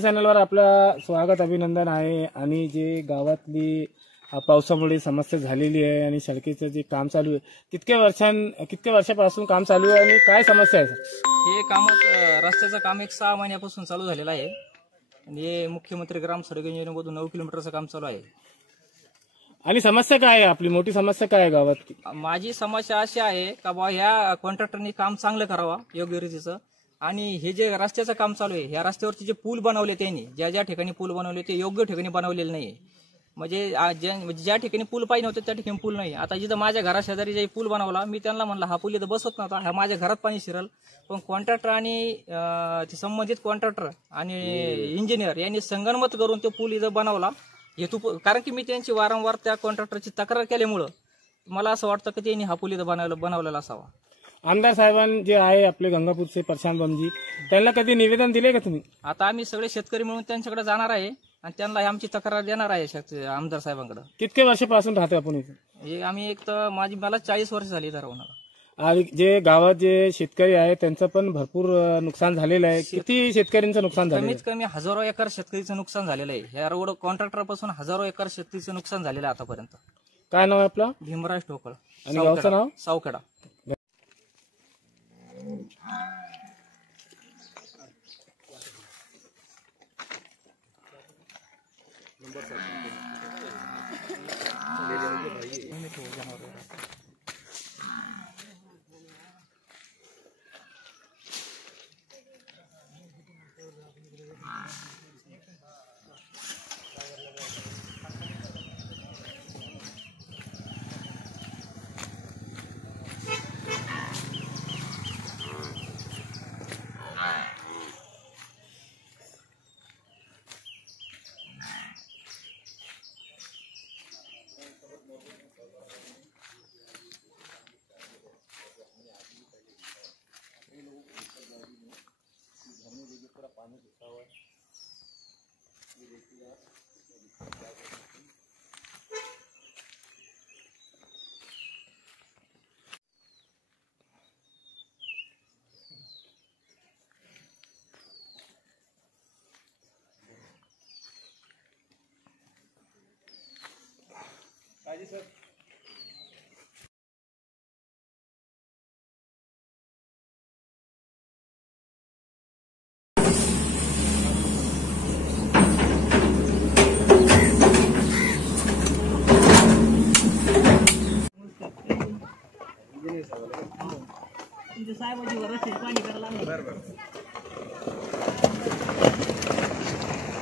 चॅनलवर आपलं स्वागत अभिनंदन आहे। आणि जे गावातली पावसामुळे समस्या झालेली आहे आणि सडकेचं जे काम चालू आहे कितक्या वर्षापासून काम चालू आहे आणि काय समस्या आहे सर? हे काम रस्त्याचं काम 6 महिन्यापासून चालू झालेलं आहे आणि हे मुख्यमंत्री ग्राम सडक योजनेमधून 9 किलोमीटरचं काम चालू आहे। आणि समस्या काय आहे, आपली मोठी समस्या काय आहे गावात? माझी समस्या अशी आहे का बा ह्या कॉन्ट्रॅक्टरनी काम चांगलं करावा योग्य रीतीचं, आणि हे जे रस्त्याचं काम चालू आहे ह्या रस्त्यावरती जे पूल बनवले त्यांनी ज्या ठिकाणी पूल बनवले ते योग्य ठिकाणी बनवलेले नाही। म्हणजे ज्या ठिकाणी पूल पाहिजे होते त्या ठिकाणी पूल नाही। आता जिथं माझ्या घराशेजारी जे पूल बनवला मी त्यांना म्हणलं हा पूल इथं बसवत नव्हता, हा माझ्या घरात पाणी शिरल, पण कॉन्ट्रॅक्टर आणि संबंधित कॉन्ट्रॅक्टर आणि इंजिनियर यांनी संगनमत करून तो पूल इथं बनवला हेतू, कारण की मी त्यांची वारंवार त्या कॉन्ट्रॅक्टरची तक्रार केल्यामुळं मला असं वाटतं की त्यांनी हा पूल इथं बनवलेला असावा। आमदार साहेबांनी जे आहे आपले गंगापूरचे प्रशांत बमजी त्यांना कधी निवेदन दिले का तुम्ही? आता आम्ही सगळे शेतकरी मिळून त्यांच्याकडे जाणार आहे आणि त्यांना आमची तक्रार देणार आहे आमदार साहेबांकडे। कितके वर्षापासून राहतो आपण इथे? हे आम्ही मला 40 वर्ष झाली इथं राहून। आणि जे गावात जे शेतकरी आहे त्यांचं पण भरपूर नुकसान झालेलं आहे। किती शेतकऱ्यांचं नुकसान झालं? कमीत कमी हजारो एकर शेतकरीचं नुकसान झालेलं आहे। ह्या रोड कॉन्ट्रॅक्टर पासून हजारो एकर शेतकरीचं नुकसान झालेलं आहे आतापर्यंत। काय नाव आहे आपलं? भीमराज ठोकळ। आणि गावचं नाव? सावखेडा। सर साहेबांची वरच पाणी करायला